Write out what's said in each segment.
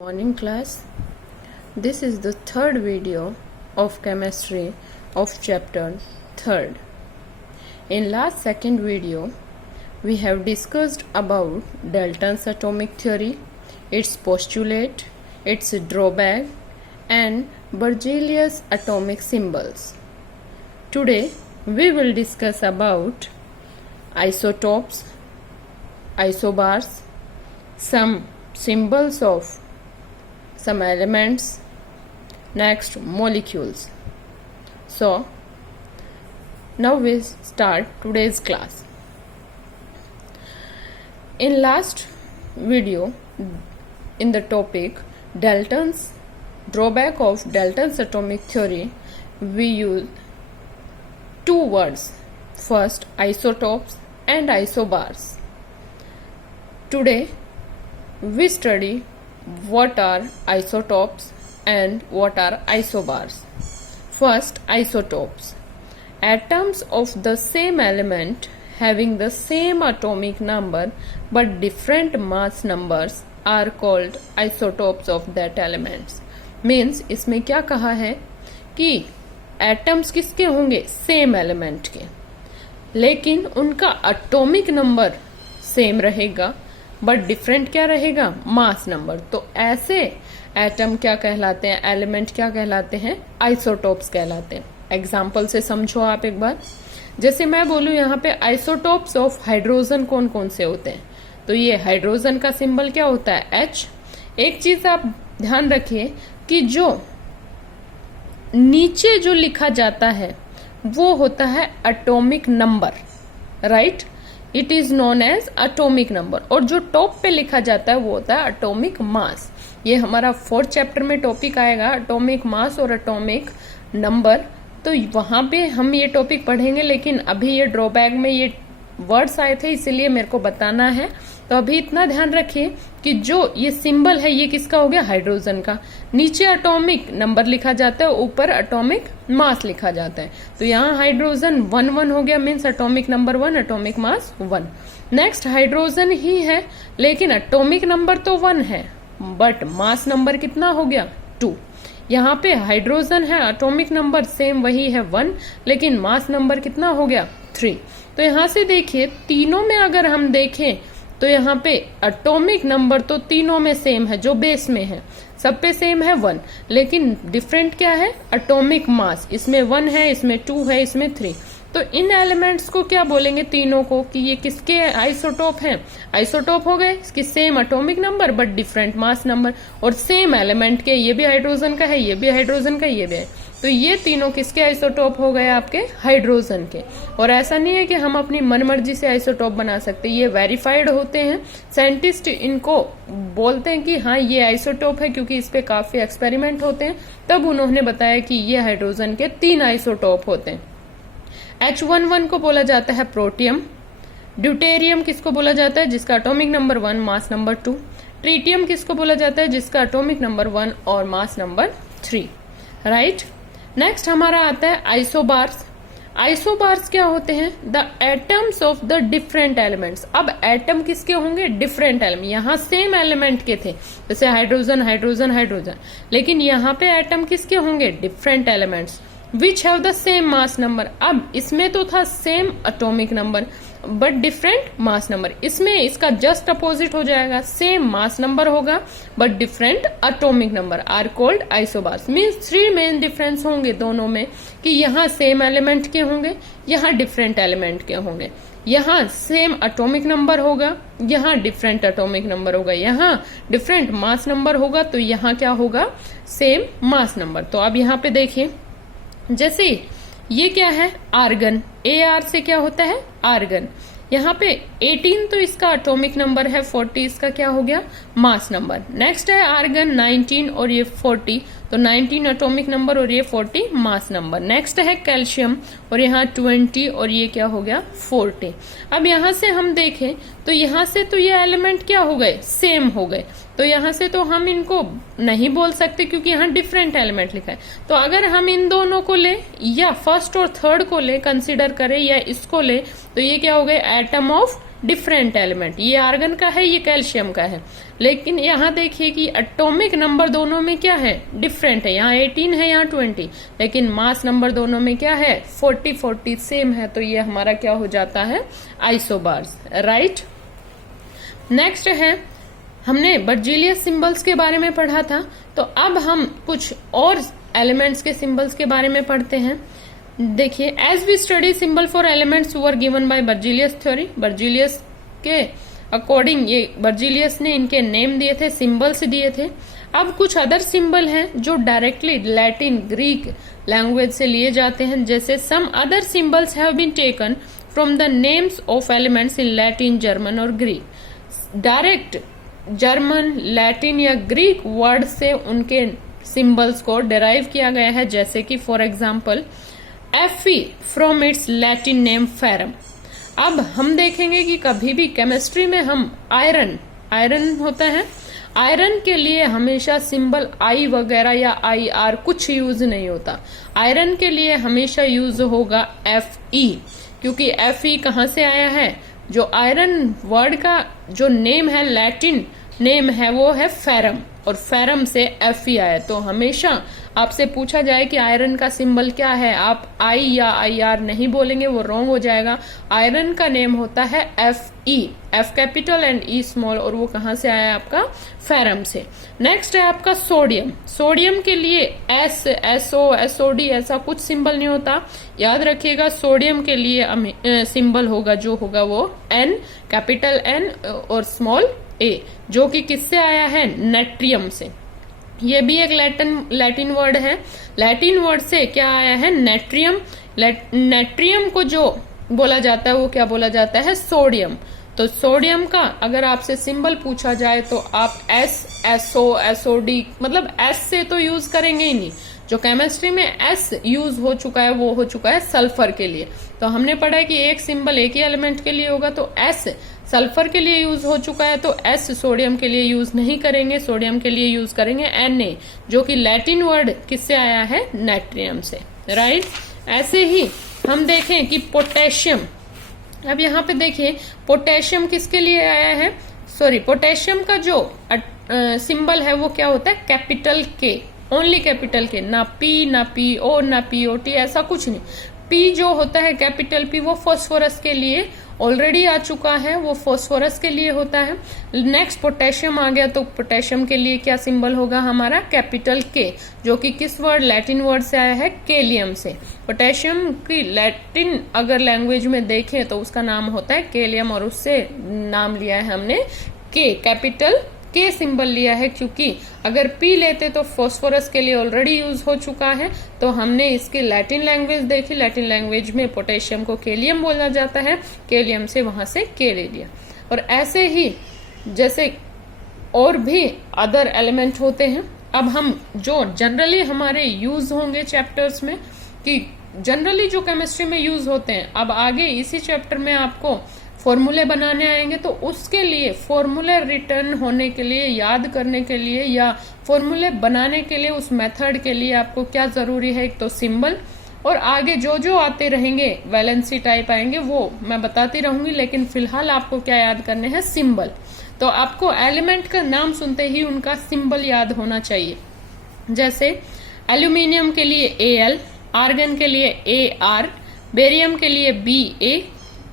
Morning class. This is the third video of chemistry of chapter 3rd. In last second video, we have discussed about Dalton's atomic theory, its postulate, its drawback, and Berzelius atomic symbols. Today, we will discuss about isotopes, isobars, some symbols of some elements, next molecules. So now we start today's class. In last video, in the topic Dalton's drawback of Dalton's atomic theory, we use two words, first isotopes and isobars. Today we study what are isotopes and what are isobars. First, isotopes. Atoms of the same element having the same atomic number but different mass numbers are called isotopes of that elements. Means इसमें क्या कहा है कि atoms किसके होंगे, same element के, लेकिन उनका एटॉमिक नंबर सेम रहेगा बट डिफरेंट क्या रहेगा, मास नंबर. तो ऐसे एटम क्या कहलाते हैं, एलिमेंट क्या कहलाते हैं, आइसोटोप्स कहलाते हैं. एग्जाम्पल से समझो आप एक बार. जैसे मैं बोलूं यहाँ पे आइसोटोप्स ऑफ हाइड्रोजन कौन कौन से होते हैं, तो ये हाइड्रोजन का सिंबल क्या होता है, H. एक चीज आप ध्यान रखिए कि जो नीचे जो लिखा जाता है वो होता है atomic number, right. It is known as atomic number. और जो टॉप पे लिखा जाता है वो होता है एटॉमिक मास. ये हमारा 4th चैप्टर में टॉपिक आएगा, एटॉमिक मास और एटॉमिक नंबर. तो वहां पे हम ये टॉपिक पढ़ेंगे, लेकिन अभी ये ड्रॉबैक में ये वर्ड्स आए थे इसलिए मेरे को बताना है. तो अभी इतना ध्यान रखिए कि जो ये सिंबल है ये किसका हो गया, हाइड्रोजन का. नीचे एटॉमिक नंबर लिखा जाता है, ऊपर एटॉमिक मास लिखा जाता है. तो यहाँ हाइड्रोजन 1 हो गया, means atomic number 1, atomic mass 1. Next hydrogen ही है लेकिन एटॉमिक नंबर तो 1 है बट मास नंबर कितना हो गया, 2. यहाँ पे हाइड्रोजन है, एटॉमिक नंबर सेम वही है 1, लेकिन मास नंबर कितना हो गया, 3. तो यहाँ से देखिए तीनों में अगर हम देखें तो यहाँ पे एटॉमिक नंबर तो तीनों में सेम है, जो बेस में है सब पे सेम है 1, लेकिन डिफरेंट क्या है, एटॉमिक मास. इसमें 1 है, इसमें 2 है, इसमें 3. तो इन एलिमेंट्स को क्या बोलेंगे तीनों को कि ये किसके आइसोटोप हैं, आइसोटोप हो गए इसकी same atomic number but different mass number, और सेम एलिमेंट के, ये भी हाइड्रोजन का है, ये भी हाइड्रोजन का, ये भी है. तो ये तीनों किसके आइसोटोप हो गए, आपके हाइड्रोजन के. और ऐसा नहीं है कि हम अपनी मनमर्जी से आइसोटोप बना सकते, ये वेरीफाइड होते हैं. साइंटिस्ट इनको बोलते हैं कि हाँ ये आइसोटोप है, क्योंकि इस पे काफी एक्सपेरिमेंट होते हैं. तब उन्होंने बताया कि ये हाइड्रोजन के 3 आइसोटोप होते हैं. H11 को बोला जाता है प्रोटियम. ड्यूटेरियम किसको बोला जाता है, जिसका atomic number 1, mass number 2. Tritium किसको बोला जाता है, जिसका एटॉमिक नंबर 1 और मास नंबर 3, राइट. नेक्स्ट हमारा आता है आइसोबार्स. आइसोबार्स क्या होते हैं, the atoms of the different elements. अब एटम किसके होंगे, डिफरेंट एलिमेंट. यहाँ सेम एलिमेंट के थे, जैसे हाइड्रोजन हाइड्रोजन हाइड्रोजन, लेकिन यहाँ पे एटम किसके होंगे, different elements which have the same mass number. अब इसमें तो था same atomic number but different mass number, इसमें इसका जस्ट अपोजिट हो जाएगा, सेम मास नंबर होगा but different atomic number, are called isobars. Means 3 main difference होंगे दोनों में, कि यहाँ सेम एलिमेंट के होंगे, यहाँ डिफरेंट एलिमेंट के होंगे. यहाँ सेम एटॉमिक नंबर होगा, यहाँ डिफरेंट एटॉमिक नंबर होगा, यहाँ डिफरेंट मास नंबर होगा, तो यहाँ क्या होगा, सेम मास नंबर. तो अब यहाँ पे देखिए, जैसे ये क्या है, आर्गन. AR से क्या होता है, आर्गन. यहाँ पे 18 तो इसका एटॉमिक नंबर है, 40 इसका क्या हो गया, मास नंबर. नेक्स्ट है आर्गन 19 और ये 40, तो 19 एटॉमिक नंबर और ये 40 मास नंबर. नेक्स्ट है कैल्शियम और यहाँ 20 और ये क्या हो गया, 40. अब यहाँ से हम देखें तो यहाँ से तो ये एलिमेंट क्या हो गए, सेम हो गए. तो यहाँ से तो हम इनको नहीं बोल सकते क्योंकि यहाँ डिफरेंट एलिमेंट लिखा है. तो अगर हम इन दोनों को ले या फर्स्ट और थर्ड को ले, कंसिडर करें या इसको ले, तो ये क्या हो गए, एटम ऑफ डिफरेंट एलिमेंट। ये आर्गन का है, ये कैल्शियम का है, लेकिन यहाँ देखिए कि एटॉमिक नंबर दोनों में क्या है, डिफरेंट है। यहाँ 18 है, यहाँ 20, लेकिन मास नंबर दोनों में क्या है, 40 सेम है। तो ये हमारा क्या हो जाता है, आइसोबार्स, राइट। नेक्स्ट है, हमने बर्जीलियस सिंबल्स के बारे में पढ़ा था, तो अब हम कुछ और एलिमेंट्स के सिंबल्स के बारे में पढ़ते हैं। देखिए, as we study symbol for elements were given by Berzelius theory, Berzelius के अकॉर्डिंग ये बर्जीलियस ने इनके नेम दिए थे, सिंबल्स दिए थे। अब कुछ अदर सिंबल हैं जो डायरेक्टली लैटिन, ग्रीक लैंग्वेज से लिए जाते हैं, जैसे some other symbols have been taken from the names of elements in Latin, German और ग्रीक। डायरेक्ट जर्मन, लैटिन या ग्रीक वर्ड से उनके सिंबल्स को डिराइव किया गया है, जैसे कि for example Fe from its Latin name ferrum. अब हम देखेंगे कि कभी भी केमिस्ट्री में हम आयरन होता है, आयरन के लिए हमेशा सिंबल आई वगैरह या IR कुछ यूज नहीं होता। आयरन के लिए हमेशा यूज होगा Fe, क्योंकि Fe कहाँ से आया है, जो आयरन वर्ड का जो नेम है, लैटिन नेम है, वो है फेरम, और फेरम से Fe आया। तो हमेशा आपसे पूछा जाए कि आयरन का सिंबल क्या है, आप I या IR नहीं बोलेंगे, वो रॉन्ग हो जाएगा। आयरन का नेम होता है Fe, F capital and E small, और वो कहाँ से आया, आपका फेरम से। नेक्स्ट है आपका सोडियम। सोडियम के लिए S, SO, SOD ऐसा कुछ सिंबल नहीं होता, याद रखिएगा। सोडियम के लिए सिंबल होगा जो होगा वो N, कैपिटल N और स्मॉल A, जो कि किससे आया है, नेट्रियम से। ये भी एक लैटिन वर्ड है, लैटिन वर्ड से क्या आया है, नेट्रियम। नेट्रियम को जो बोला जाता है वो क्या बोला जाता है, सोडियम। तो सोडियम का अगर आपसे सिंबल पूछा जाए तो आप S, SO, SOD, मतलब S से तो यूज करेंगे ही नहीं। जो केमिस्ट्री में S यूज हो चुका है वो हो चुका है सल्फर के लिए। तो हमने पढ़ा है कि एक सिंबल एक ही एलिमेंट के लिए होगा, तो S सल्फर के लिए यूज हो चुका है, तो S सोडियम के लिए यूज नहीं करेंगे, सोडियम के लिए यूज करेंगे Na, जो कि लैटिन वर्ड किससे आया है, नेट्रियम से, राइट। ऐसे ही हम देखें कि पोटेशियम, अब यहाँ पे देखिए पोटेशियम किसके लिए आया है, पोटेशियम का जो सिंबल है वो क्या होता है, capital K, only capital K, ना P, ना PO, ना POT, ऐसा कुछ नहीं। P जो होता है कैपिटल P, वो फॉस्फोरस के लिए ऑलरेडी आ चुका है, वो फॉस्फोरस के लिए होता है। नेक्स्ट पोटेशियम आ गया, तो पोटेशियम के लिए क्या सिंबल होगा हमारा, कैपिटल K, जो कि किस वर्ड, लैटिन वर्ड से आया है, केलियम से। पोटेशियम की लैटिन अगर लैंग्वेज में देखें तो उसका नाम होता है केलियम, और उससे नाम लिया है हमने K, कैपिटल K सिंबल लिया है, क्योंकि अगर P लेते तो फॉस्फोरस के लिए ऑलरेडी यूज हो चुका है। तो हमने इसकी लैटिन लैंग्वेज देखी, लैटिन लैंग्वेज में पोटेशियम को केलियम बोला जाता है, केलियम से वहां से K ले लिया। और ऐसे ही जैसे और भी अदर एलिमेंट होते हैं। अब हम जो जनरली हमारे यूज होंगे चैप्टर्स में, कि जनरली जो केमिस्ट्री में यूज होते हैं, अब आगे इसी चैप्टर में आपको फॉर्मूले बनाने आएंगे, तो उसके लिए फॉर्मूले रिटर्न होने के लिए, याद करने के लिए या फॉर्मूले बनाने के लिए, उस मेथड के लिए आपको क्या जरूरी है, एक तो सिंबल, और आगे जो जो आते रहेंगे वैलेंसी टाइप आएंगे वो मैं बताती रहूंगी, लेकिन फिलहाल आपको क्या याद करने हैं, सिंबल। तो आपको एलिमेंट का नाम सुनते ही उनका सिंबल याद होना चाहिए। जैसे एल्यूमिनियम के लिए Al, आर्गन के लिए Ar, बेरियम के लिए Ba,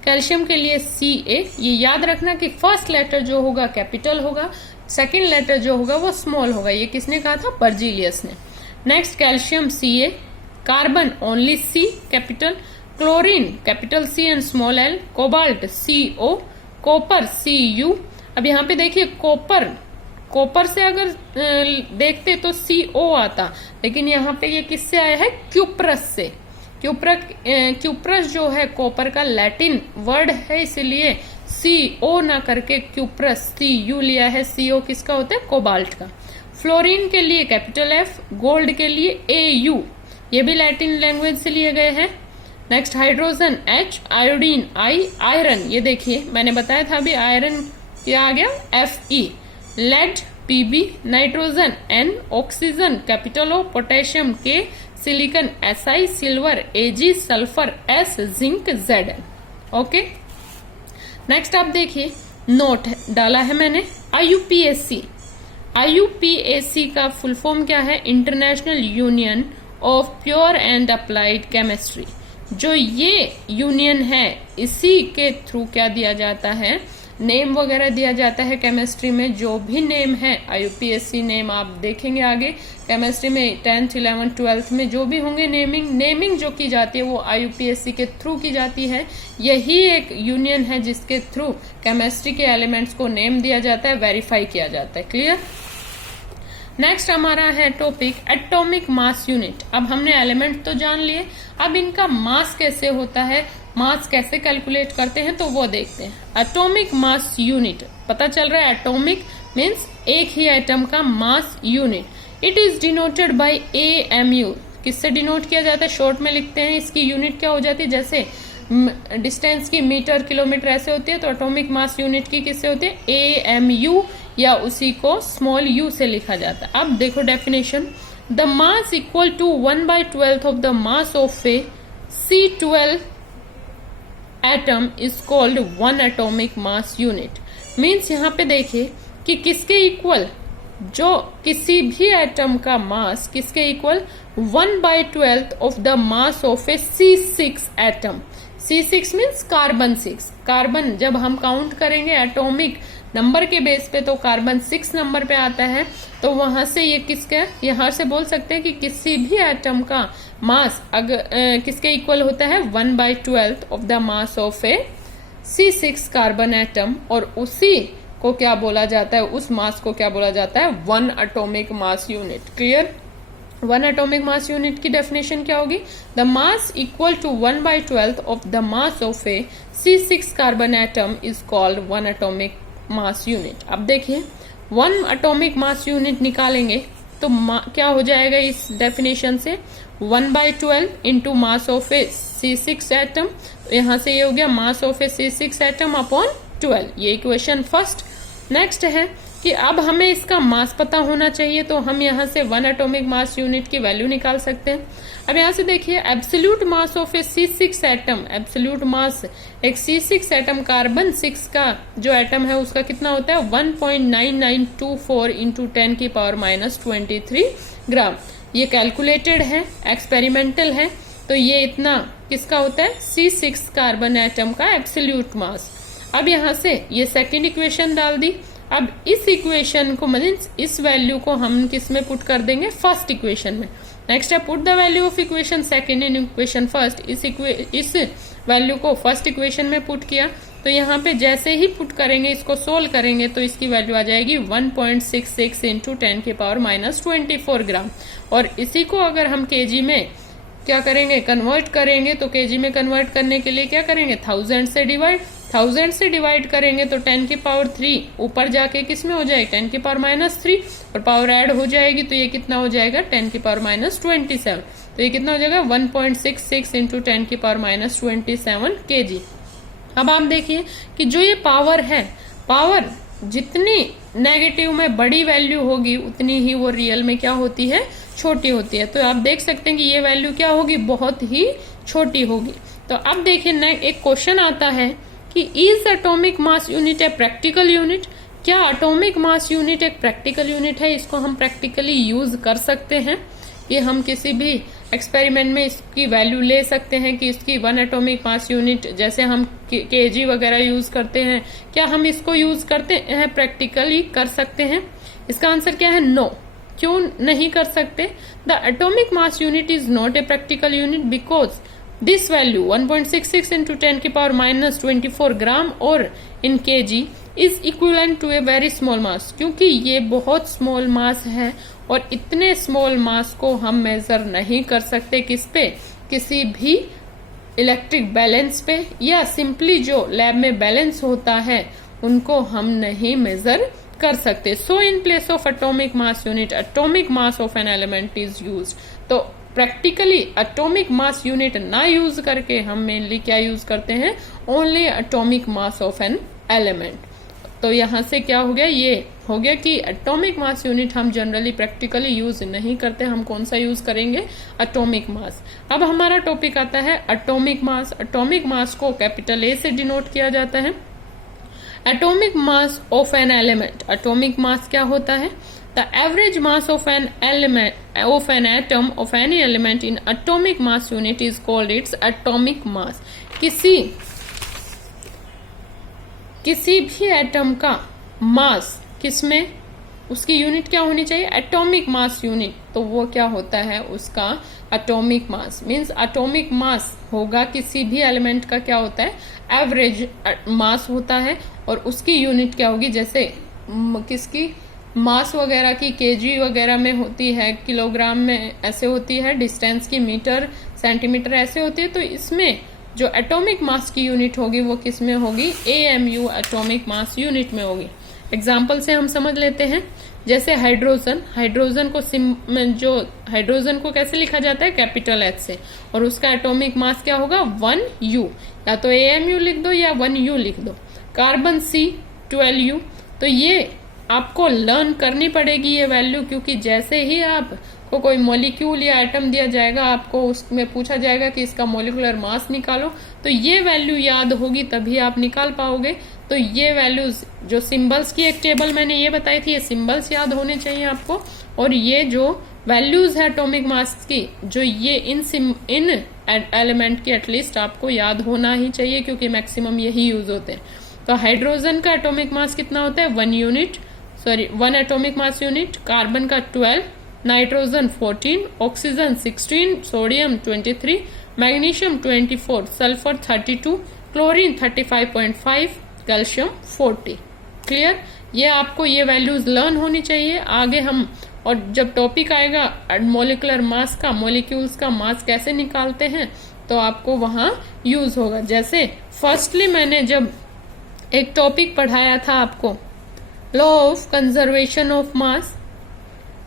कैल्शियम के लिए Ca। ये याद रखना कि फर्स्ट लेटर जो होगा कैपिटल होगा, सेकंड लेटर जो होगा वो स्मॉल होगा। ये किसने कहा था, बर्जीलियस ने। Next calcium Ca, carbon only C capital, chlorine capital C and small l, cobalt CO, copper Cu। अब यहाँ पे देखिए कॉपर से अगर देखते तो CO आता, लेकिन यहाँ पे ये किससे आया है, क्यूप्रस से। क्यूप्रस जो है कॉपर का लैटिन वर्ड है, इसलिए CO ना करके क्यूप्रस Cu लिया है। CO किसका होता है, कोबाल्ट का। फ्लोरीन के लिए कैपिटल F, गोल्ड के लिए Au, ये भी लैटिन लैंग्वेज से लिए गए हैं। Next hydrogen H, iodine I, iron, ये देखिए मैंने बताया था अभी, आयरन क्या आ गया, Fe, lead Pb, nitrogen N, oxygen capital O, potassium K, silicon Si, silver Ag, sulphur S, zinc Zn। Okay, next आप देखिए, नोट डाला है मैंने, IUPAC। IUPAC का फुल फॉर्म क्या है? International union of pure and applied chemistry. जो ये यूनियन है, इसी के थ्रू क्या दिया जाता है? नेम वगैरह दिया जाता है केमिस्ट्री में। जो भी नेम है IUPAC नेम आप देखेंगे आगे केमिस्ट्री में 10th 11th 12th में जो भी होंगे नेमिंग जो की जाती है वो IUPAC के थ्रू की जाती है। यही एक यूनियन है जिसके थ्रू केमिस्ट्री के एलिमेंट्स को नेम दिया जाता है, वेरीफाई किया जाता है। क्लियर? नेक्स्ट हमारा है टॉपिक एटॉमिक मास यूनिट। अब हमने एलिमेंट तो जान लिए, अब इनका मास कैसे होता है, मास कैसे कैलकुलेट करते हैं तो वो देखते हैं। एटॉमिक मास यूनिट पता चल रहा है, एटॉमिक मीन्स एक ही एटम का mass unit. It is denoted by AMU। किससे डिनोट किया जाता है? शॉर्ट में लिखते हैं। इसकी यूनिट क्या हो जाती है? जैसे डिस्टेंस की मीटर किलोमीटर ऐसे होती है, तो एटॉमिक मास यूनिट की किससे होती है? AMU, या उसी को स्मॉल u से लिखा जाता है। अब देखो definition, the mass equal to 1/12 of the mass of a C12 atom is called 1 atomic mass unit. Means यहाँ पे देखिए कि किसके इक्वल, जो किसी भी एटम का मास किसके equal? 1/12 of the mass of a C6 atom. C6 means carbon 6। Carbon जब हम काउंट करेंगे एटॉमिक नंबर के बेस पे तो कार्बन 6 नंबर पे आता है, तो वहां से ये किसका, यहां से बोल सकते हैं कि किसी भी एटम का मास अगर किसके इक्वल होता है? 1/12 of the mass of a C6 carbon atom. और उसी को क्या बोला जाता है? उस मास को क्या बोला जाता है? 1 atomic mass unit. Clear? 1 atomic mass unit की डेफिनेशन क्या होगी? The mass equal to 1/12 of the mass of a C6 carbon atom is called 1 atomic mass unit. अब देखिए 1 एटॉमिक मास यूनिट निकालेंगे तो क्या हो जाएगा इस डेफिनेशन से? 1/12 into mass of a C6 atom. यहां से ये हो गया मास of a C6 atom upon 12। ये इक्वेशन फर्स्ट। नेक्स्ट है कि अब हमें इसका मास पता होना चाहिए, तो हम यहाँ से 1 एटॉमिक मास यूनिट की वैल्यू निकाल सकते हैं। अब यहाँ से देखिए absolute mass of a C6 atom, absolute मास एक C6 एटम कार्बन 6 का जो एटम है उसका कितना होता है? 1.9924 इंटू 10 की पावर -23 ग्राम। ये कैलकुलेटेड है, एक्सपेरिमेंटल है, तो ये इतना किसका होता है? C6 कार्बन एटम का एब्सोल्यूट मास। अब यहाँ से ये सेकेंड इक्वेशन डाल दी। अब इस इक्वेशन को मीन्स इस वैल्यू को हम किस में पुट कर देंगे? फर्स्ट इक्वेशन में। नेक्स्ट है put the value of equation second in equation first. इस वैल्यू को फर्स्ट इक्वेशन में पुट किया, तो यहाँ पे जैसे ही पुट करेंगे, इसको सोल्व करेंगे, तो इसकी वैल्यू आ जाएगी 1.66 इंटू 10 की पावर -24 ग्राम। और इसी को अगर हम केजी में क्या करेंगे? कन्वर्ट करेंगे, तो केजी में कन्वर्ट करने के लिए क्या करेंगे? 1000 से डिवाइड करेंगे तो 10 की पावर 3 ऊपर जाके किस में हो जाएगी? 10 की पावर -3, और पावर ऐड हो जाएगी तो ये कितना हो जाएगा? 10 की पावर -27। तो ये कितना हो जाएगा? 1.66 इंटू 10 की पावर -27 kg। अब आप देखिए कि जो ये पावर है, पावर जितनी नेगेटिव में बड़ी वैल्यू होगी उतनी ही वो रियल में क्या होती है? छोटी होती है। तो आप देख सकते हैं कि ये वैल्यू क्या होगी? बहुत ही छोटी होगी। तो अब देखिए एक क्वेश्चन आता है कि is atomic mass unit A practical unit? क्या एटॉमिक मास यूनिट एक प्रैक्टिकल यूनिट है? इसको हम प्रैक्टिकली यूज कर सकते हैं कि हम किसी भी एक्सपेरिमेंट में इसकी वैल्यू ले सकते हैं कि इसकी 1 एटॉमिक मास यूनिट, जैसे हम kg वगैरह यूज करते हैं, क्या हम इसको यूज करते हैं? प्रैक्टिकली कर सकते हैं? इसका आंसर क्या है? नो। क्यों नहीं कर सकते? The atomic mass unit is not a practical unit because this value 1.66 into 10 की पावर -24 ग्राम और in kg is equivalent to a very small mass. क्योंकि ये बहुत स्मॉल मास है और इतने स्मॉल मास को हम मेजर नहीं कर सकते किस पे? किसी भी इलेक्ट्रिक बैलेंस पे, या सिंपली जो लैब में बैलेंस होता है उनको हम नहीं मेजर कर सकते। So in place of atomic mass unit atomic mass of an element is used. तो प्रैक्टिकली एटॉमिक मास यूनिट ना यूज करके हम मेनली क्या यूज करते हैं? Only atomic mass of an element. तो यहाँ से क्या हो गया? ये हो गया कि एटॉमिक मास यूनिट हम जनरली प्रैक्टिकली यूज नहीं करते। हम कौन सा यूज करेंगे? Atomic mass. अब हमारा टॉपिक आता है एटॉमिक मास। एटॉमिक मास को कैपिटल A से डिनोट किया जाता है। Atomic mass of an element, atomic mass क्या होता है? The average mass of an element of an atom of any element in atomic mass unit is called its atomic mass. किसी भी atom का मास किसमें, उसकी यूनिट क्या होनी चाहिए? Atomic mass unit. तो वो क्या होता है? उसका atomic mass. Means atomic mass होगा किसी भी एलिमेंट का, क्या होता है? एवरेज मास होता है, और उसकी यूनिट क्या होगी? जैसे किसकी मास वगैरह की केजी वगैरह में होती है, किलोग्राम में ऐसे होती है, डिस्टेंस की मीटर सेंटीमीटर ऐसे होती है। तो इसमें जो एटॉमिक मास की यूनिट होगी वो किस में होगी? AMU एटॉमिक मास यूनिट में होगी। एग्जाम्पल से हम समझ लेते हैं, जैसे हाइड्रोजन, हाइड्रोजन को कैसे लिखा जाता है? कैपिटल H से, और उसका एटॉमिक मास क्या होगा? 1U। या तो AMU लिख दो या 1U लिख दो। Carbon C 12U। तो ये आपको लर्न करनी पड़ेगी ये वैल्यू, क्योंकि जैसे ही आपको कोई मॉलिक्यूल या एटम दिया जाएगा, आपको उसमें पूछा जाएगा कि इसका मॉलिक्यूलर मास निकालो, तो ये वैल्यू याद होगी तभी आप निकाल पाओगे। तो ये वैल्यूज जो सिंबल्स की एक टेबल मैंने ये बताई थी, ये सिंबल्स याद होने चाहिए आपको। और ये जो वैल्यूज है एटॉमिक मास की, जो ये इन एलिमेंट की एटलीस्ट आपको याद होना ही चाहिए, क्योंकि मैक्सिमम यही यूज होते हैं। तो हाइड्रोजन का एटॉमिक मास कितना होता है? 1 एटॉमिक मास यूनिट। कार्बन का 12, nitrogen 14, oxygen 16, sodium 23, magnesium 24, sulphur 32, chlorine 35.5, calcium 40। Clear? ये आपको ये वैल्यूज लर्न होनी चाहिए। आगे हम, और जब टॉपिक आएगा मॉलिक्यूलर मास का, मॉलिक्यूल्स का मास कैसे निकालते हैं, तो आपको वहां यूज होगा। जैसे फर्स्टली मैंने जब एक टॉपिक पढ़ाया था आपको, law of conservation of mass,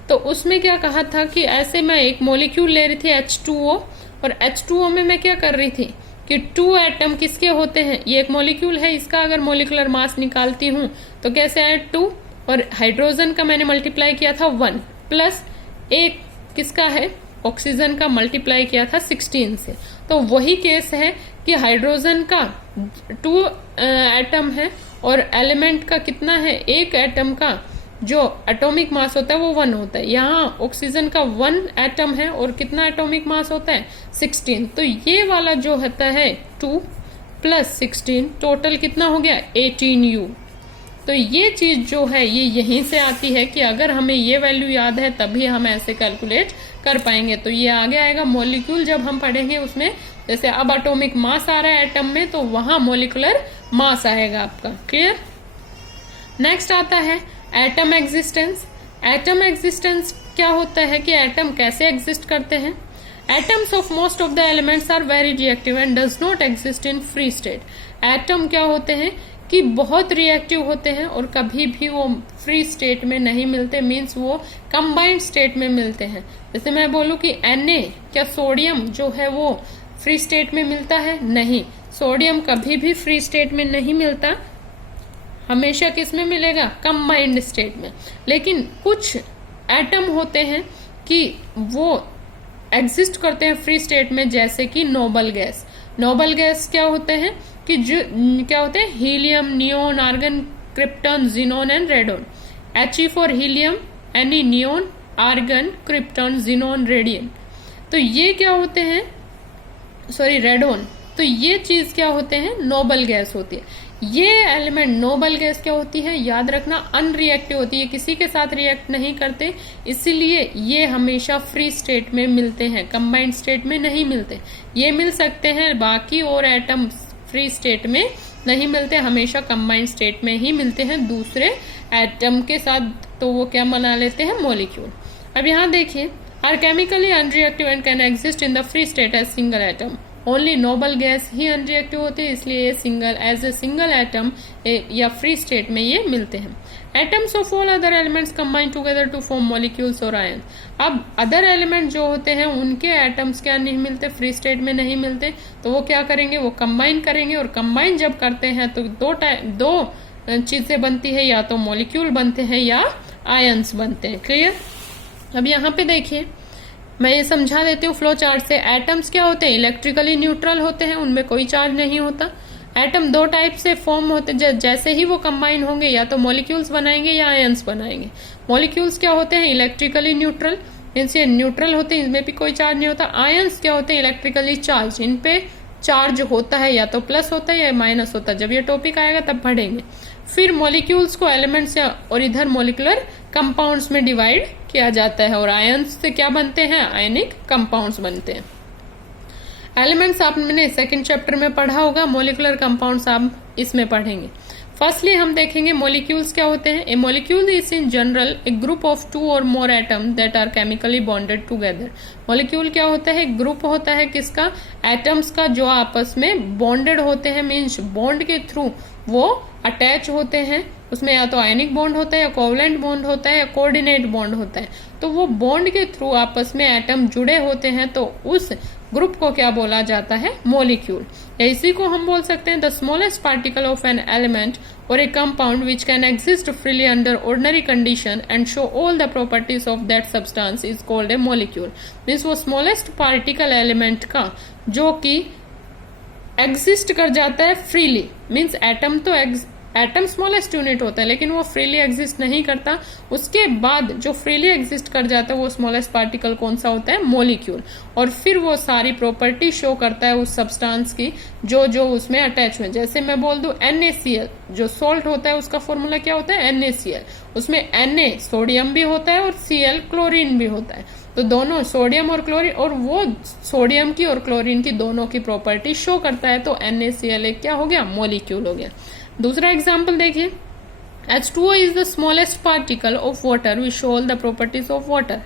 तो उसमें क्या कहा था कि ऐसे मैं एक मॉलिक्यूल ले रही थी H2O, और H2O में मैं क्या कर रही थी कि 2 एटम किसके होते हैं? ये एक मॉलिक्यूल है, इसका अगर मॉलिक्यूलर मास निकालती हूं तो कैसे आए? 2। और हाइड्रोजन का मैंने मल्टीप्लाई किया था 1, प्लस एक किसका है? ऑक्सीजन का मल्टीप्लाई किया था 16 से। तो वही केस है कि हाइड्रोजन का 2 एटम है, और एलिमेंट का कितना है? एक एटम का जो एटॉमिक मास होता है वो 1 होता है। यहाँ ऑक्सीजन का 1 एटम है, और कितना एटॉमिक मास होता है? 16। तो ये वाला जो होता है 2 + 16, टोटल कितना हो गया? 18U। तो ये चीज जो है ये यहीं से आती है कि अगर हमें ये वैल्यू याद है तभी हम ऐसे कैलकुलेट कर पाएंगे। तो ये आगे आएगा मॉलिक्यूल जब हम पढ़ेंगे उसमें, जैसे अब एटॉमिक मास आ रहा है एटम में, तो वहां मॉलिक्यूलर मास आएगा आपका। क्लियर? नेक्स्ट आता है एटम एग्जिस्टेंस। एटम एग्जिस्टेंस क्या होता है कि एटम कैसे एग्जिस्ट करते हैं? Atoms of most of the elements are very reactive and does not exist in free state. Atom क्या होते हैं कि बहुत रिएक्टिव होते हैं और कभी भी वो फ्री स्टेट में नहीं मिलते, मीन्स वो कंबाइंड स्टेट में मिलते हैं। जैसे मैं बोलूं कि Na, क्या सोडियम जो है वो फ्री स्टेट में मिलता है? नहीं, सोडियम कभी भी फ्री स्टेट में नहीं मिलता, हमेशा किस में मिलेगा? कंबाइंड स्टेट में। लेकिन कुछ एटम होते हैं कि वो एग्जिस्ट करते हैं फ्री स्टेट में, जैसे कि नोबल गैस। नोबल गैस क्या होते हैं कि जो क्या होते हैं? Helium, neon, argon, krypton, xenon and radon. He for helium, Ne neon, argon, krypton, xenon, radon. तो ये क्या होते हैं? रेडोन। तो ये चीज क्या होते हैं? नोबल गैस होती है। ये एलिमेंट नोबल गैस क्या होती है? याद रखना, अनरिएक्टिव होती है, किसी के साथ रिएक्ट नहीं करते, इसीलिए ये हमेशा फ्री स्टेट में मिलते हैं, कंबाइंड स्टेट में नहीं मिलते। ये मिल सकते हैं, बाकी और एटम फ्री स्टेट में नहीं मिलते, हमेशा कंबाइंड स्टेट में ही मिलते हैं दूसरे एटम के साथ। तो वो क्या बना लेते हैं? मॉलिक्यूल। अब यहाँ देखिए, are chemically unreactive and can exist in the free state as single atom. Only noble gas ही अनरिएक्टिव होती है, इसलिए ये एज ए सिंगल एटम या फ्री स्टेट में ये मिलते हैं। Atoms of all other elements combine together to form molecules और आयन। अब अदर एलिमेंट जो होते हैं उनके एटम्स क्या नहीं मिलते? फ्री स्टेट में नहीं मिलते, तो वो क्या करेंगे? वो कंबाइन करेंगे, और कंबाइन जब करते हैं तो दो चीजें बनती है, या तो मॉलिक्यूल बनते हैं या आयन्स बनते हैं। क्लियर? अब यहाँ पे देखिए, मैं ये समझा देती हूँ फ्लो चार्ट से। एटम्स क्या होते हैं? इलेक्ट्रिकली न्यूट्रल होते हैं, उनमें कोई चार्ज नहीं होता। एटम दो टाइप से फॉर्म होते, जैसे ही वो कंबाइन होंगे या तो मॉलिक्यूल्स बनाएंगे या आयंस बनाएंगे। मॉलिक्यूल्स क्या होते हैं? इलेक्ट्रिकली न्यूट्रल, मीन्स ये न्यूट्रल होते हैं, इनमें भी कोई चार्ज नहीं होता। आयंस क्या होते हैं? इलेक्ट्रिकली चार्ज, इन पे चार्ज होता है, या तो प्लस होता है या माइनस होता है। जब ये टॉपिक आएगा तब पढ़ेंगे। फिर मॉलिक्यूल्स को एलिमेंट्स या और इधर मॉलिक्यूलर कंपाउंड्स में डिवाइड किया जाता है, और आयंस से क्या बनते हैं? आयनिक कंपाउंड्स बनते हैं। एलिमेंट्स आपने सेकंड चैप्टर में पढ़ा होगा, मॉलिक्यूलर कंपाउंड्स आप इसमें पढ़ेंगे। फर्स्टली हम देखेंगे मॉलिक्यूल्स क्या होते हैं। A molecule is in general a group of 2 और more atom that are chemically bonded together. Molecule क्या होता है? ग्रुप होता है किसका? एटम्स का, जो आपस में बॉन्डेड होते हैं, मीन्स बॉन्ड के थ्रू वो अटैच होते हैं। उसमें या तो आयनिक बॉन्ड होता है, या कोवलेंट बॉन्ड होता है, या कोऑर्डिनेट बॉन्ड होता है। तो वो बॉन्ड के थ्रू आपस में एटम जुड़े होते हैं, तो उस ग्रुप को क्या बोला जाता है? मॉलिक्यूल। इसी को हम बोल सकते हैं the smallest particle of an element और a compound which can exist freely under ordinary condition and show all the properties of that substance is called a molecule. Means वो स्मॉलेस्ट पार्टिकल एलिमेंट का जो कि exist कर जाता है freely, means atom तो atom smallest unit होता है, लेकिन वो फ्रीली एग्जिस्ट नहीं करता। उसके बाद जो फ्रीली एग्जिस्ट कर जाता है वो स्मॉलेस्ट पार्टिकल कौन सा होता है? मॉलिक्यूल। और फिर वो सारी प्रॉपर्टी शो करता है उस सब्सटेंस की जो जो उसमें अटैच हुए। जैसे मैं बोल दूं NaCl, जो सॉल्ट होता है उसका फॉर्मूला क्या होता है? NaCl। उसमें Na सोडियम भी होता है और Cl क्लोरीन भी होता है। तो दोनों सोडियम और क्लोरीन, और वो सोडियम की और क्लोरीन की दोनों की प्रॉपर्टी शो करता है। तो NaCl एक क्या हो गया? मॉलिक्यूल हो गया। दूसरा एग्जाम्पल देखिए, H2O is the smallest particle of water which show all the properties of water.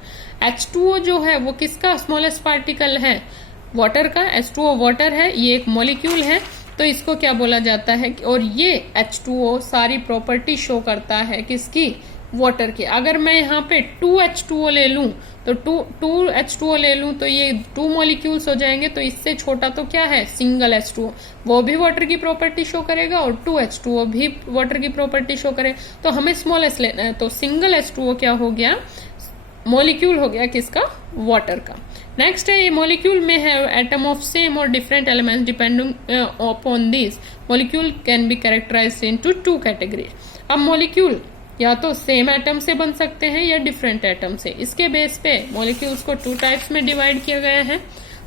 H2O जो है वो किसका स्मॉलेस्ट पार्टिकल है? वाटर का। H2O वाटर है, ये एक मॉलिक्यूल है, तो इसको क्या बोला जाता है? और ये H2O सारी प्रॉपर्टी शो करता है किसकी? वाटर की। अगर मैं यहाँ पे 2H2O ले लूं, तो 2H2O ले लूं तो ये 2 मॉलिक्यूल्स हो जाएंगे। तो इससे छोटा तो क्या है? सिंगल H2O, वो भी वाटर की प्रॉपर्टी शो करेगा, और 2H2O भी वाटर की प्रॉपर्टी शो करेगा। तो हमें स्मॉलेस्ट लेना है, तो सिंगल H2O क्या हो गया? मॉलिक्यूल हो गया किसका? वाटर का। नेक्स्ट है, ये मॉलिक्यूल में है एटम ऑफ सेम और different elements depending upon this molecule can be characterized into 2 category. अब मॉलिक्यूल या तो सेम एटम से बन सकते हैं या डिफरेंट एटम से। इसके बेस पे मॉलिक्यूल्स को 2 टाइप्स में डिवाइड किया गया है।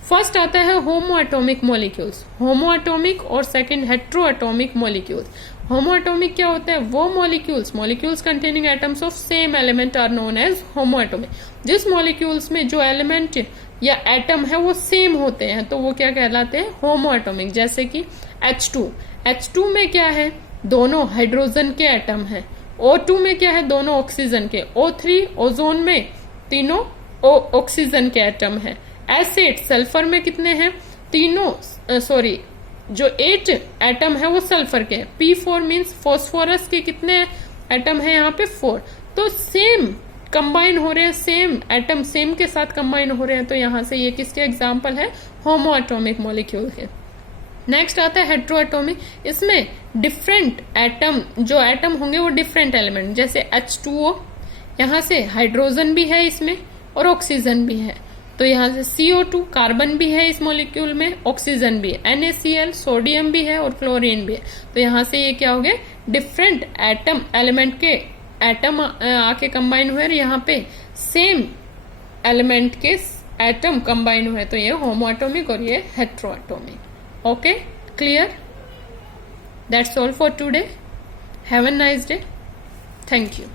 फर्स्ट आता है homoatomic molecules, homoatomic, और second heteroatomic molecules. Homoatomic क्या होता है? वो molecules containing atoms of same element are known as homoatomic. जिस मॉलिक्यूल्स में जो एलिमेंट या एटम है वो सेम होते हैं तो वो क्या कहलाते हैं? होमो एटॉमिक। जैसे कि H2 में क्या है? दोनों हाइड्रोजन के एटम है। O2 में क्या है? दोनों ऑक्सीजन के। O3 ओजोन में तीनों ऑक्सीजन के एटम है। एसिड सल्फर में कितने हैं? तीनों जो 8 एटम है वो सल्फर के हैं। P4 मीन्स फॉस्फोरस के कितने एटम है? यहाँ पे 4। तो सेम कंबाइन हो रहे हैं, सेम एटम सेम के साथ कंबाइन हो रहे हैं, तो यहाँ से ये किसके एग्जाम्पल है? होमो एटॉमिक मॉलिक्यूल के। नेक्स्ट आता है हेट्रो एटॉमिक। इसमें डिफरेंट एटम, जो एटम होंगे वो डिफरेंट एलिमेंट, जैसे H2O, यहाँ से हाइड्रोजन भी है इसमें और ऑक्सीजन भी है। तो यहाँ से CO2 कार्बन भी है इस मॉलिक्यूल में, ऑक्सीजन भी है। NaCl सोडियम भी है और क्लोरीन भी है। तो यहाँ से ये क्या हो गए? डिफरेंट एटम एलिमेंट के एटम आके कंबाइन हुए, और यहाँ पे सेम एलिमेंट के एटम कंबाइन हुए। तो ये होमो एटॉमिक और ये hetero atomic. Okay, clear? That's all for today. Have a nice day. Thank you.